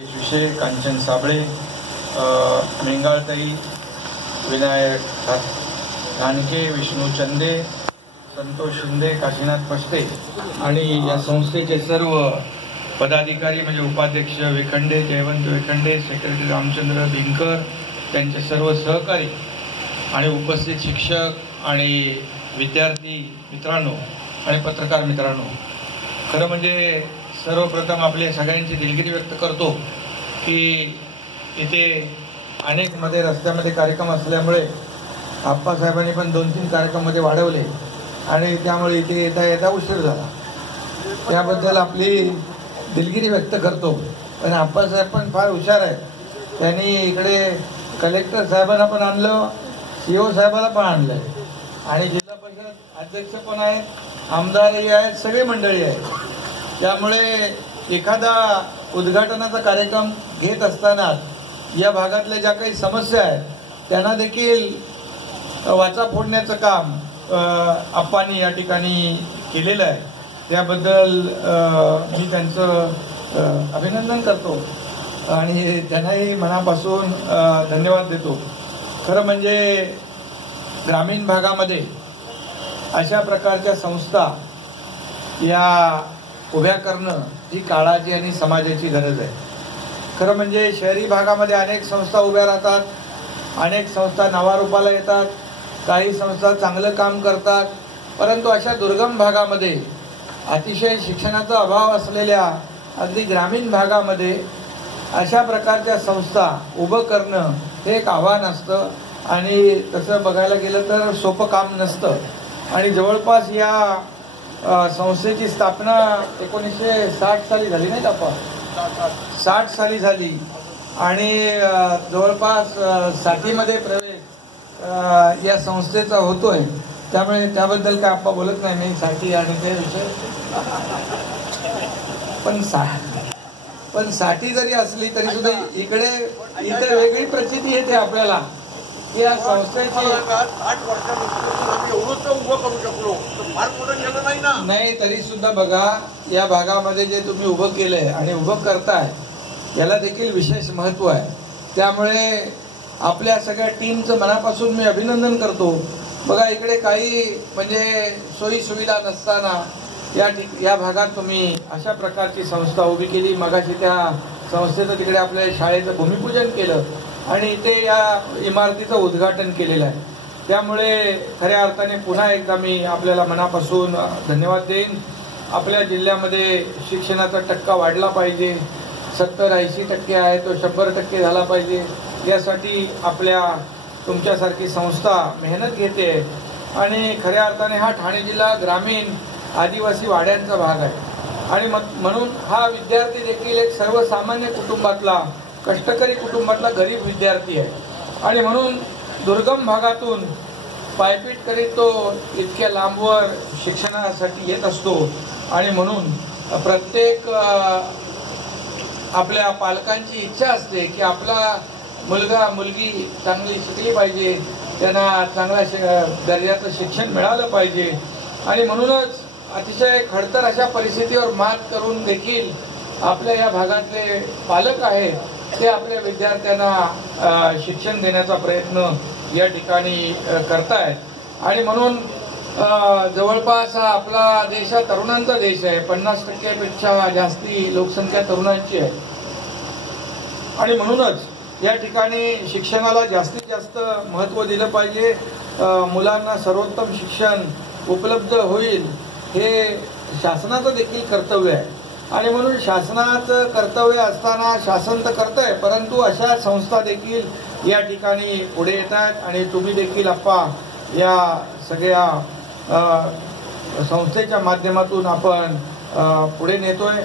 विषय कांचन साबळे मेंगाळताई विनायक धानके विष्णू चंदे संतोष शिंदे काशीनाथ पस्ते आणि या संस्थेचे सर्व पदाधिकारी म्हणजे उपाध्यक्ष वेखंडे जयवंत वेखंडे सेक्रेटरी रामचंद्र भिंकर त्यांचे सर्व सहकारी आणि उपस्थित शिक्षक आणि विद्यार्थी मित्रांनो आणि पत्रकार मित्रांनो. खरं म्हणजे सर्वप्रथम आपले सगळ्यांची दिलगिरी व्यक्त करतो की इथे अनेकमध्ये रस्त्यामध्ये कार्यक्रम असल्यामुळे आप्पासाहेबांनी पण दोन तीन कार्यक्रममध्ये वाढवले आणि त्यामुळे इथे येता येता उशीर झाला. त्याबद्दल आपली दिलगिरी व्यक्त करतो. पण आप्पासाहेब पण फार हुशार आहे त्यांनी इकडे कलेक्टर साहेबांना पण आणलं सीओ साहेबाला पण आणलं आणि जिल्हा परिषद अध्यक्ष पण आहेत आमदारही आहेत सगळी मंडळी आहेत. त्यामुळे एखादा उद्घाटनाचा कार्यक्रम घेत असताना या भागातल्या ज्या काही समस्या आहेत त्यांना देखील वाचा फोडण्याचं काम आप्पांनी या ठिकाणी केलेलं आहे. त्याबद्दल मी त्यांचं अभिनंदन करतो आणि त्यांनाही मनापासून धन्यवाद देतो. खरं म्हणजे ग्रामीण भागामध्ये अशा प्रकारच्या संस्था या उभ्या करणं ही काळाची आणि समाजाची गरज आहे. खरं म्हणजे शहरी भागामध्ये अनेक संस्था उभ्या राहतात अनेक संस्था नावारूपाला येतात काही संस्था चांगलं काम करतात परंतु अशा दुर्गम भागामध्ये अतिशय शिक्षणाचा अभाव असलेल्या अगदी ग्रामीण भागामध्ये अशा प्रकारच्या संस्था उभं करणं हे एक आव्हान असतं. आणि तसं बघायला गेलं तर सोपं काम नसतं. आणि जवळपास या संस्थेची स्थापना एकोणीसशे साठ साली झाली नाही का आपण? साठ साली झाली. आणि जवळपास साठीमध्ये प्रवेश या संस्थेचा होतोय. त्यामुळे त्याबद्दल काय आप्पा बोलत नाही मी साठी आणि ते विषय. पण सा पण साठी जरी असली तरी सुद्धा इकडे इतर वेगळी प्रचिती येते आपल्याला. की या संस्थेची आठ वर्षापासून एवढंच उभं करू शकलो. फार मोठं केलं नाही ना. नाही तरी सुद्धा बघा या भागामध्ये जे तुम्ही उभं केलंय आणि उभं करताय याला देखील विशेष महत्त्व आहे. त्यामुळे आपल्या सगळ्या टीमचं मनापासून मी अभिनंदन करतो. बघा इकडे काही म्हणजे सोयी सुविधा नसताना या ठिक या भागात तुम्ही अशा प्रकारची संस्था उभी केली. मगाशी त्या संस्थेचं तिकडे आपल्या शाळेचं भूमिपूजन केलं. आणि इथे या इमारतीचं उद्घाटन केलेलं आहे. त्यामुळे खऱ्या अर्थाने पुन्हा एकदा मी आपल्याला मनापासून धन्यवाद देईन. आपल्या जिल्ह्यामध्ये शिक्षणाचा टक्का वाढला पाहिजे. सत्तर ऐंशी टक्के आहे तो शंभर टक्के झाला पाहिजे. यासाठी आपल्या तुमच्यासारखी संस्था मेहनत घेते. आणि खऱ्या अर्थाने हा ठाणे जिल्हा ग्रामीण आदिवासी वाड्यांचा भाग आहे. आणि मग- म्हणून हा विद्यार्थी देखील एक सर्वसामान्य कुटुंबातला कष्टकरी कुटुंबातला गरीब विद्यार्थी आहे. आणि म्हणून दुर्गम भागातून पायपीट करीत तो इतक्या लांबवर शिक्षणासाठी येत असतो. आणि म्हणून प्रत्येक आपल्या पालकांची इच्छा असते की आपला मुलगा मुलगी चांगली शिकली पाहिजे त्यांना चांगला शि- दर्जाचं शिक्षण मिळालं पाहिजे. आणि म्हणूनच अतिशय खडतर अशा परिस्थितीवर मात करून देखील आपल्या या भागातले पालक आहेत. ते आपल्या विद्यार्थ्यांना शिक्षण देण्याचा प्रयत्न या ठिकाणी करत करतायत. आणि म्हणून जवळपास हा आपला देश हा तरुणांचा देश आहे. पन्नास टक्क्यापेक्षा जास्ती लोकसंख्या तरुणांची आहे. आणि म्हणूनच या ठिकाणी शिक्षणाला जास्तीत जास्त महत्त्व दिलं पाहिजे. मुलांना सर्वोत्तम शिक्षण उपलब्ध होईल हे शासनाचं देखील कर्तव्य आहे. आणि म्हणून शासनाचं कर्तव्य असताना शासन तर करत आहे परंतु अशा संस्था देखील या ठिकाणी पुढे येत आहेत आणि तुम्ही देखील आप्पा या सगळ्या संस्थेच्या माध्यमातून आपण पुढे नेतोय.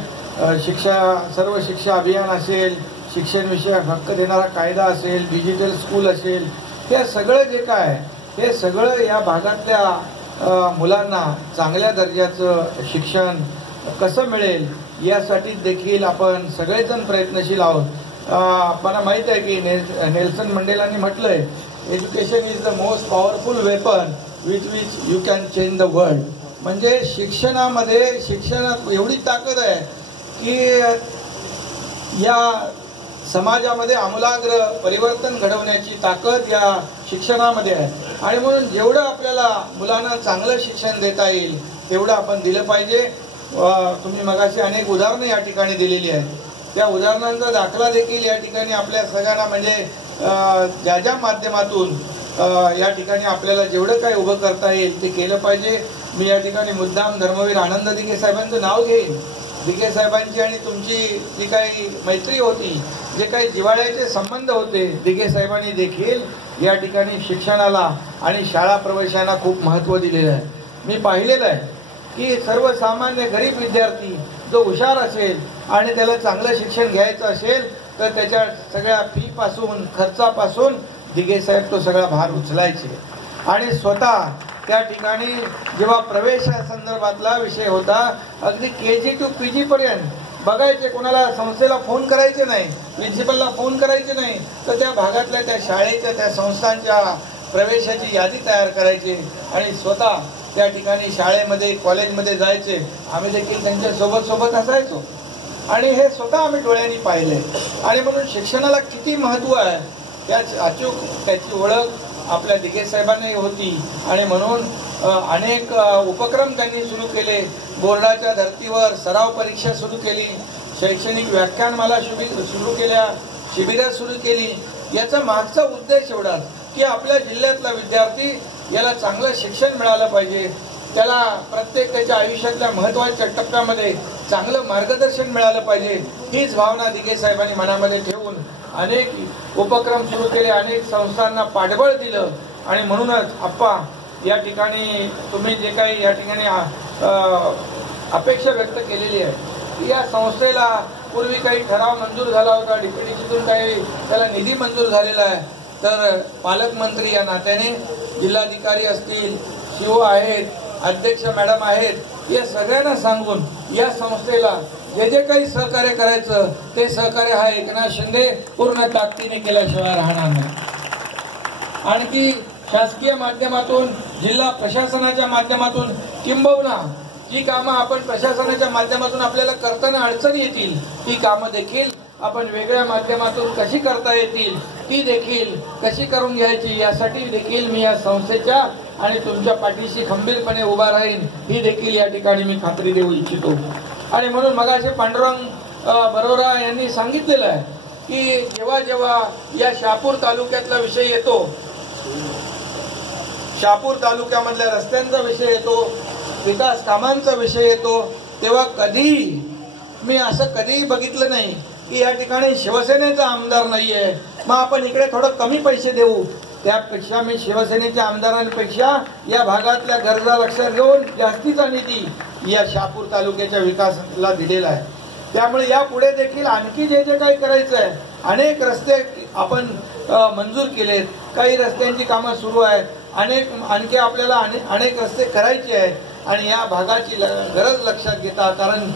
शिक्षा सर्व शिक्षा अभियान असेल शिक्षणविषयक हक्क देणारा कायदा असेल डिजिटल स्कूल असेल हे सगळं जे काय हे सगळं या भागातल्या मुलांना चांगल्या दर्जाचं शिक्षण कसं मिळेल यासाठी देखील आपण सगळेजण प्रयत्नशील आहोत. आपल्याला माहीत आहे की ने- नेल्सन मंडेलांनी म्हटलंय education is the most powerful weapon with which you can change the world म्हणजे शिक्षणामध्ये शिक्षणात एवढी ताकद आहे की या समाजामध्ये आमूलाग्र परिवर्तन घडवण्याची ताकद या शिक्षणामध्ये आहे. आणि म्हणून जेवढं आपल्याला मुलांना चांगलं शिक्षण देता येईल तेवढं आपण दिलं पाहिजे. तुम्ही मगाशी अनेक उदाहरणं या ठिकाणी दिलेली आहेत. त्या उदाहरणांचा दाखला देखील या ठिकाणी आपल्या सगळ्यांना म्हणजे ज्या ज्या माध्यमातून या ठिकाणी आपल्याला जेवढं काही उभं करता येईल ते केलं पाहिजे. मी या ठिकाणी मुद्दाम धर्मवीर आनंद दिघे साहेबांचं नाव घेईन. दिघे साहेबांची आणि तुमची जी काही मैत्री होती जे काही जिवाळ्याचे संबंध होते दिघे साहेबांनी देखील या ठिकाणी शिक्षणाला आणि शाळा प्रवेशांना खूप महत्त्व दिलेलं आहे. मी पाहिलेलं आहे. की सर्वसामान्य गरीब विद्यार्थी जो हुशार असेल आणि त्याला चांगलं शिक्षण घ्यायचं असेल तर त्याच्या सगळ्या फी पासून खर्चापासून दिघे साहेब तो सगळा भार उचलायचे. आणि स्वतः त्या ठिकाणी जेव्हा प्रवेशासंदर्भातला विषय होता अगदी के जी टू पी जी पर्यंत बघायचे कोणाला संस्थेला फोन करायचे नाही प्रिन्सिपलला फोन करायचे नाही तर त्या भागातल्या त्या शाळेच्या त्या संस्थांच्या प्रवेशाची यादी तयार करायची आणि स्वतः त्या ठिकाणी शाळेमध्ये कॉलेजमध्ये जायचे. आम्ही देखील त्यांच्यासोबत सोबत असायचो. आणि हे स्वतः आम्ही डोळ्यांनी पाहिले. आणि म्हणून शिक्षणाला किती महत्त्व आहे त्याच अचूक त्याची ओळख आपल्या दिगे साहेबांनाही होती. आणि म्हणून अनेक उपक्रम त्यांनी सुरू केले. बोर्डाच्या धर्तीवर सराव परीक्षा सुरू केली. शैक्षणिक व्याख्यानमाला शिबिर सुरू केल्या. शिबिरं सुरू केली. याचा मागचा उद्देश एवढाच की आपल्या जिल्ह्यातला विद्यार्थी याला चांगलं शिक्षण मिळालं पाहिजे. त्याला प्रत्येक त्याच्या आयुष्यातल्या महत्त्वाच्या टप्प्यामध्ये चांगलं मार्गदर्शन मिळालं पाहिजे. हीच भावना दिघे साहेबांनी मनामध्ये ठेवून अनेक उपक्रम सुरू केले अनेक संस्थांना पाठबळ दिलं. आणि म्हणूनच आप्पा या ठिकाणी तुम्ही जे काही या ठिकाणी अपेक्षा व्यक्त केलेली आहे. या संस्थेला पूर्वी काही ठराव मंजूर झाला होता डीपीडीसीतून काही त्याला निधी मंजूर झालेला आहे. तर पालकमंत्री या नात्याने जिल्हाधिकारी असतील शिव आहेत अध्यक्ष मॅडम आहेत या सगळ्यांना सांगून या संस्थेला जे जे काही सहकार्य करायचं ते सहकार्य हा एकनाथ शिंदे पूर्ण ताकदीने केल्याशिवाय राहणार नाही. आणखी शासकीय माध्यमातून जिल्हा प्रशासनाच्या माध्यमातून किंबहुना जी कामं आपण प्रशासनाच्या माध्यमातून आपल्याला करताना अडचण येतील ती कामं देखील आपण वेगळ्या माध्यमातून कशी करता येतील ती देखील कशी करून घ्यायची यासाठी देखील मी या संस्थेच्या आणि तुमच्या पाठीशी खंबीरपणे उभा राहीन ही देखील या ठिकाणी मी खात्री देऊ इच्छितो. आणि म्हणून मगाशी पांडुरंग बरोरा यांनी सांगितलेलं आहे की जेव्हा जेव्हा या शहापूर तालुक्यातला विषय येतो शहापूर तालुक्यामधल्या रस्त्यांचा विषय येतो विकास कामांचा विषय येतो तेव्हा कधी मी असं कधीही बघितलं नाही. की या ठिकाणी शिवसेनेचा आमदार नाहीये. मग आपण इकडे थोडं कमी पैसे देऊ. त्यापेक्षा मी शिवसेनेच्या आमदारांपेक्षा या भागातल्या गरजा लक्षात घेऊन जास्तीचा निधी या शहापूर तालुक्याच्या विकासाला दिलेला आहे. त्यामुळे यापुढे देखील आणखी जे जे काही करायचं आहे अनेक रस्ते आपण मंजूर केलेत. काही रस्त्यांची कामं सुरू आहेत. अनेक आणखी आपल्याला अनेक रस्ते करायचे आहेत. आणि या भागाची ल- गरज लक्षात घेता कारण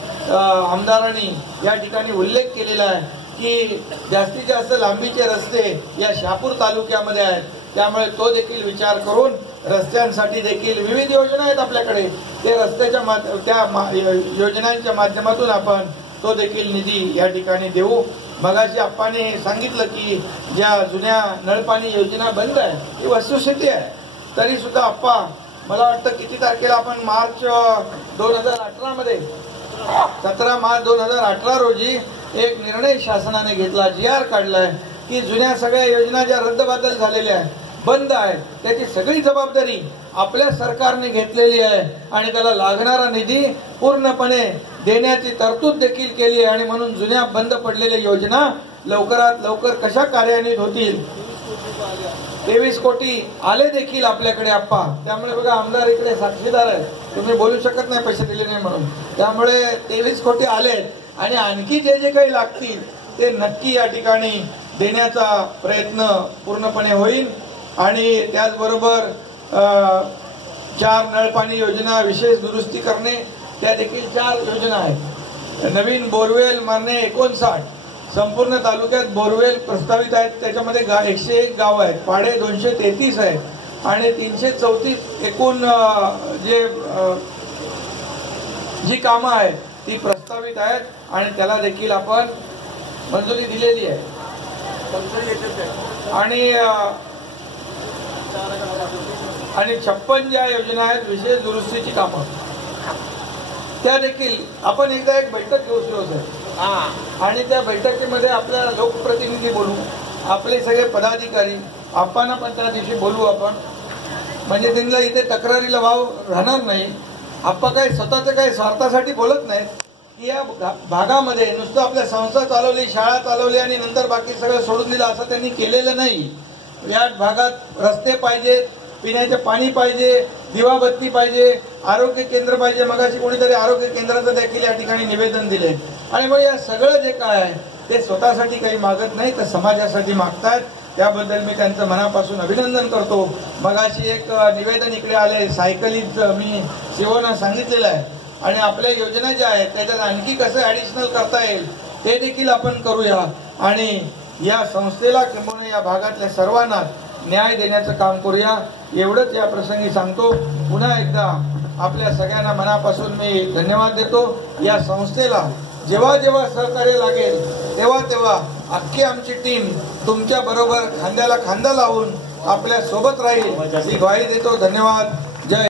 आमदारांनी या ठिकाणी उल्लेख केलेला आहे की जास्तीत जास्त लांबीचे रस्ते या शहापूर तालुक्यामध्ये आहेत. त्यामुळे तो देखील विचार करून रस्त्यांसाठी देखील विविध योजना आहेत आपल्याकडे. ते रस्त्याच्या मा त्या मा- योजनांच्या माध्यमातून आपण तो देखील निधी या ठिकाणी देऊ. मगाशी आप्पाने सांगितलं की ज्या जुन्या नळपाणी योजना बंद आहे ही वस्तुस्थिती आहे. तरी सुद्धा आप्पा मला वाटतं किती तारखेला आपण मार्च दोन हजार अठरा मध्ये सतरा मार्च दोन हजार अठरा रोजी एक निर्णय शासनाने घेतला जी आर काढलाय की जुन्या सगळ्या योजना ज्या रद्दबादल झालेल्या आहेत बंद आहेत त्याची सगळी जबाबदारी आपल्या सरकारने घेतलेली आहे आणि त्याला लागणारा निधी पूर्णपणे देण्याची तरतूद देखील केली आहे. आणि म्हणून जुन्या बंद पडलेल्या योजना लवकरात लवकर कशा कार्यान्वित होतील? तेवीस कोटी आले देखील आपल्याकडे आप्पा. त्यामुळे बघा आमदार इकडे साक्षीदार आहे तुम्ही बोलू शकत नाही पैसे दिले नाही म्हणून. त्यामुळे तेवीस कोटी आले आणि आणखी जे जे काही लागतील ते नक्की या ठिकाणी देण्याचा प्रयत्न पूर्णपणे होईल. आणि त्याचबरोबर चार नळपाणी योजना विशेष दुरुस्ती करणे त्या देखील चार योजना आहेत. नवीन बोरवेल मारणे एकोणसाठ. संपूर्ण तालुक्यात बोरवेल प्रस्तावित आहेत. त्याच्यामध्ये गा एकशे एक गाव आहेत. पाडे दोनशे तेहतीस आहेत. आणि तीनशे चौतीस एकूण जे जी कामं आहेत ती प्रस्तावित आहेत. आणि त्याला देखील आपण मंजुरी दिलेली आहे. आणि आणि छप्पन ज्या योजना आहेत विशेष दुरुस्तीची कामं. त्या देखील आपण एकदा एक बैठक घेऊ साहेब. हा आणि त्या बैठकीमध्ये आपल्या लोकप्रतिनिधी बोलू आपले सगळे पदाधिकारी आपण पण त्या दिवशी बोलू आपण. म्हणजे त्यांना इथे तक्रारीला वाव राहणार नाही. आपण काही स्वतःच्या काही स्वार्थासाठी बोलत नाहीत की या भागामध्ये नुसतं आपल्या संस्था चालवली शाळा चालवली आणि नंतर बाकी सगळं सोडून दिलं असं त्यांनी केलेलं नाही. या भागात रस्ते पाहिजेत पिण्याचे पाणी पाहिजे दिवाबत्ती पाहिजे आरोग्य केंद्र पाहिजे. मगाशी कोणीतरी आरोग्य केंद्राचं देखील या ठिकाणी निवेदन दिले. आणि मग या सगळं जे काय आहे ते स्वतःसाठी काही मागत नाही तर समाजासाठी मागतात त्याबद्दल मी त्यांचं मनापासून अभिनंदन करतो. मगाशी एक निवेदन इकडे आले सायकलीत मी शिवना सांगितलेलं आहे. आणि आपल्या योजना ज्या आहेत त्याच्यात आणखी कसं ॲडिशनल करता येईल ते देखील आपण करूया. आणि या संस्थेला किंबहुना या भागातल्या सर्वांना न्याय देण्याचं काम करूया. एवढंच या प्रसंगी सांगतो. पुन्हा एकदा आपल्या सगळ्यांना मनापासून मी धन्यवाद देतो. या संस्थेला जेव्हा जेव्हा सहकार्य लागेल तेव्हा तेव्हा अख्खी आमची टीम तुमच्या बरोबर खांद्याला खांदा लावून आपल्यासोबत राहील. ही ग्वाही देतो. धन्यवाद.